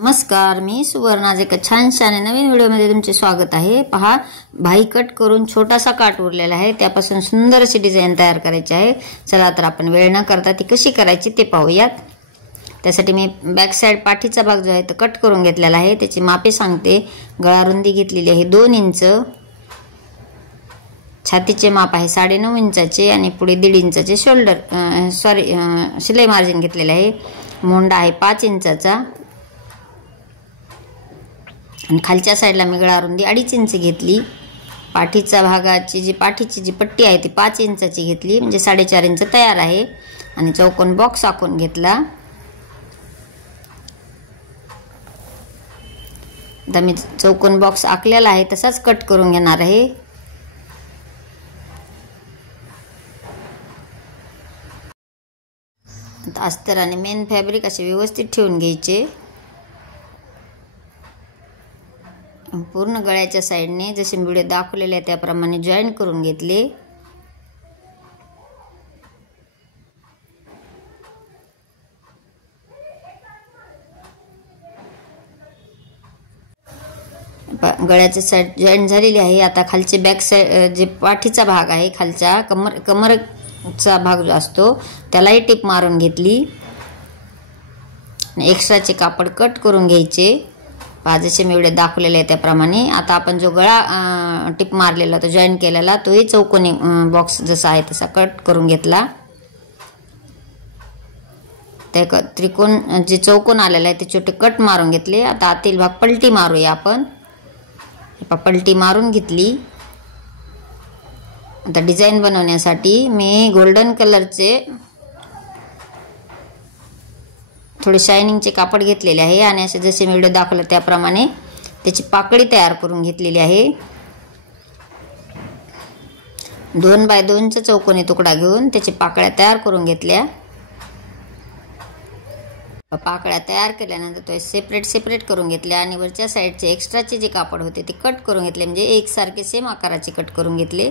नमस्कार, मी सुवर्ण. आज एका छानशा आणि नवीन व्हिडिओमध्ये तुमचे स्वागत आहे. पहा, भाई कट करून छोटासा काट उरलेला आहे, त्यापासून सुंदर अशी डिझाईन तयार करायची आहे. चला तर आपण वेळ न करता ती कशी करायची ते पाहूयात. त्यासाठी मी बॅक साइड पाठीचा भाग जो आहे तो कट करून घेतलेला आहे. त्याची मापे सांगते. गळा रुंदी घेतलेली आहे 2 इंच, छातीचे माप आहे 9.5 इंचाचे आणि पुढे 1.5 इंचाचे शिलाई मार्जिन घेतलेले आहे. मोंडा आहे 5 इंचाचा आणि खालच्या साईडला मी गळा रुंदी 2.5 इंच घेतली. पाठीचा भागाची पाठीची जी पट्टी आहे ती 5 इंचाची घेतली, म्हणजे 4.5 इंच तयार आहे. आणि चौकोन बॉक्स आखून घेतला. आता मी चौकोन बॉक्स आखलेला आहे तसाच कट करून घेणार आहे. अस्तर आणि मेन फॅब्रिक असे व्यवस्थित ठेवून घ्यायचे. पूर्ण गळ्याच्या साईडने जसे व्हिडिओ दाखवलेले आहे त्याप्रमाणे जॉईन करून घेतले. गळ्याची साईड जॉईन झालेली आहे. आता खालचे बॅक साईड जे पाठीचा भाग आहे, खालचा कमरचा भाग जो असतो त्यालाही टिप मारून घेतली. एक्स्ट्राचे कापड कट करून घ्यायचे. जसे मी व्हिडिओ दाखवलेले आहे त्याप्रमाणे. आता आपण जो गळा टिप मारलेला तो जॉईन केलेला तोही चौकोनी बॉक्स जसा आहे तसा कट करून घेतला. त्या त्रिकोण जे चौकोन आलेला आहे ते छोटे कट मारून घेतले. आता आतील भाग पलटी मारूया आपण. पलटी मारून घेतली. आता डिझाईन बनवण्यासाठी मी गोल्डन कलरचे थोडे शायनिंगचे कापड घेतलेले आहे आणि असे जसे मी व्हिडिओ दाखवला त्याप्रमाणे त्याची पाकळी तयार करून घेतलेली आहे. 2 बाय 2चा चौकोनी तुकडा घेऊन त्याची पाकळ्या तयार करून घेतल्या. पाकळ्या तयार केल्यानंतर तो सेपरेट करून घेतल्या आणि वरच्या साईडचे एक्स्ट्राचे जे कापड होते ते कट करून घेतले, म्हणजे एकसारखे सेम आकाराचे कट करून घेतले.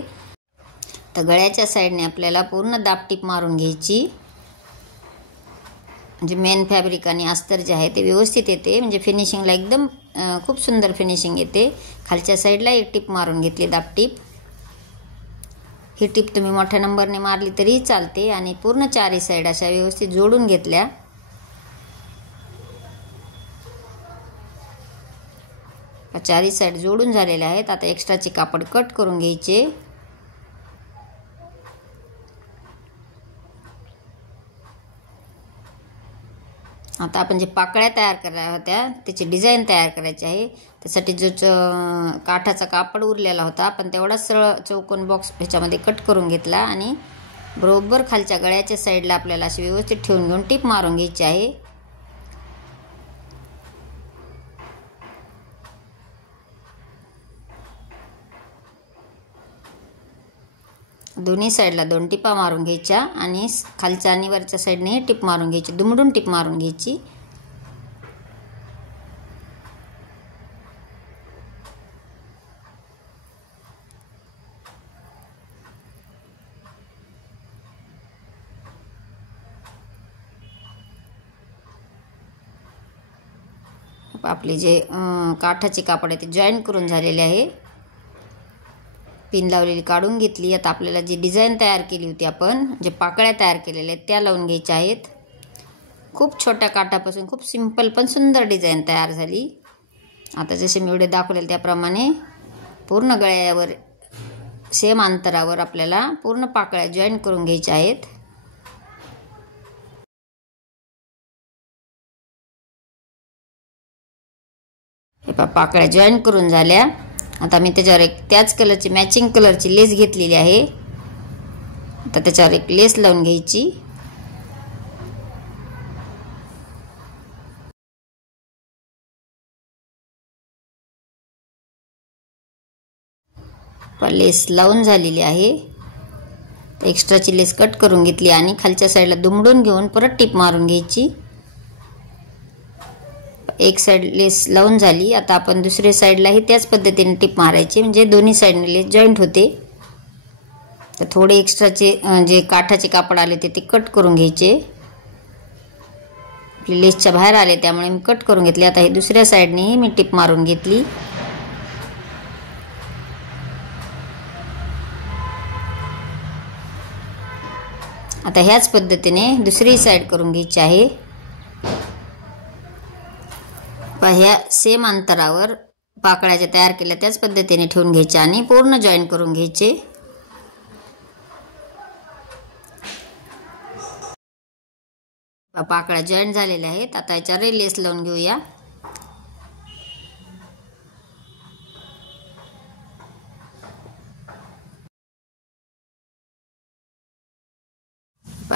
तर गळ्याच्या साईडने आपल्याला पूर्ण दाबटीप मारून घ्यायची, म्हणजे मेन फॅब्रिक आणि अस्तर जे आहे ते व्यवस्थित येते, म्हणजे फिनिशिंगला एकदम खूप सुंदर फिनिशिंग येते. खालच्या साईडला एक टिप मारून घेतली, दाबटीप. ही टिप तुम्ही मोठ्या नंबरने मारली तरी चालते. आणि पूर्ण 4ही साईड अशा व्यवस्थित जोडून घेतल्या. चारही साईड जोडून झालेल्या आहेत. आता एक्स्ट्राचे कापड कट करून घ्यायचे. आता आपण जे पाकळ्या तयार करायच्या होत्या त्याची डिझाईन तयार करायची आहे. त्यासाठी जो काठाचा कापड उरलेला होता आपण तेवढा सरळ चौकोन बॉक्स ह्याच्यामध्ये कट करून घेतला आणि बरोबर खालच्या गळ्याच्या साईडला आपल्याला अशी व्यवस्थित ठेवून घेऊन टिप मारून घ्यायची आहे. दोन्ही साईडला 2 टिपा मारून घ्यायच्या आणि खालच्या आणि वरच्या साईडने टिप मारून घ्यायची, दुमडून टिप मारून घ्यायची. आपले जे काठाचे कापड आहे ते जॉईन करून झालेले आहे. पिन लावलेली काढून घेतली. आता आपल्याला जी डिझाईन तयार केली होती आपण, जे पाकळ्या तयार केलेल्या आहेत त्या लावून घ्यायच्या आहेत. खूप छोट्या काठापासून खूप सिंपल पण सुंदर डिझाईन तयार झाली. आता जसे मी व्हिडिओ दाखवलेले त्याप्रमाणे पूर्ण गळ्यावर सेम अंतरावर आपल्याला पूर्ण पाकळ्या जॉईन करून घ्यायच्या आहेत. हे पाकळ्या जॉईन करून झाल्या. आता मी त्याच्यावर एक त्याच कलरची मॅचिंग कलरची लेस घेतलेली आहे. आता त्याच्यावर एक लेस लावून घ्यायची. लेस लावून झालेली आहे. एक्स्ट्राची लेस कट करून घेतली आणि खालच्या साईडला दुमडून घेऊन परत टिप मारून घ्यायची. एक साईड लेस लावून झाली. आता आपण दुसऱ्या साईडलाही त्याच पद्धतीने टिप मारायची, म्हणजे दोन्ही साईडने लेस जॉईंट होते. तर थोडे एक्स्ट्राचे जे काठाचे कापड आले ते कट करून घ्यायचे. आपली लेसच्या बाहेर आले त्यामुळे मी कट करून घेतली. आता ही दुसऱ्या साईडनेही मी टिप मारून घेतली. आता ह्याच पद्धतीने दुसरी साईड करून घ्यायची आहे. ह्या सेम अंतरावर पाकळ्या तयार केल्या त्याच पद्धतीने ठेवून घ्यायच्या आणि पूर्ण जॉईन करून घ्यायचे. पाकळ्या जॉईन झालेल्या आहेत. आता याच्यावर लेस लावून घेऊया.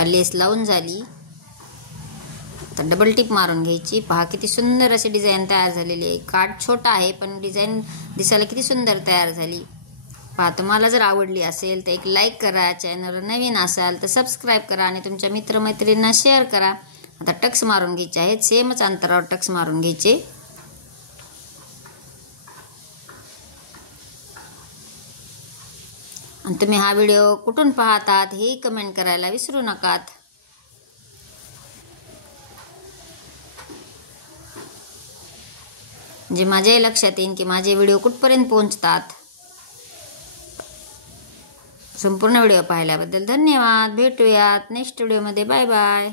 लेस लावून झाली. आता डबल टिप मारून घ्यायची. पहा किती सुंदर अशी डिझाईन तयार झालेली आहे. काठ छोटा आहे पण डिझाईन दिसायला किती सुंदर तयार झाली. पहा तुम्हाला जर आवडली असेल तर एक लाईक करा. चॅनलवर नवीन असाल तर सबस्क्राईब करा आणि तुमच्या मित्रमैत्रिणींना शेअर करा. आता टक्स मारून घ्यायचे आहेत. सेमच अंतरावर टक्स मारून घ्यायचे. आणि तुम्ही हा व्हिडिओ कुठून पाहतात हे कमेंट करायला विसरू नका. म्हणजे माझ्याही लक्षात येईल की माझे व्हिडिओ कुठपर्यंत पोहोचतात. संपूर्ण व्हिडिओ पाहिल्याबद्दल धन्यवाद. भेटूयात नेक्स्ट व्हिडिओमध्ये. Bye bye.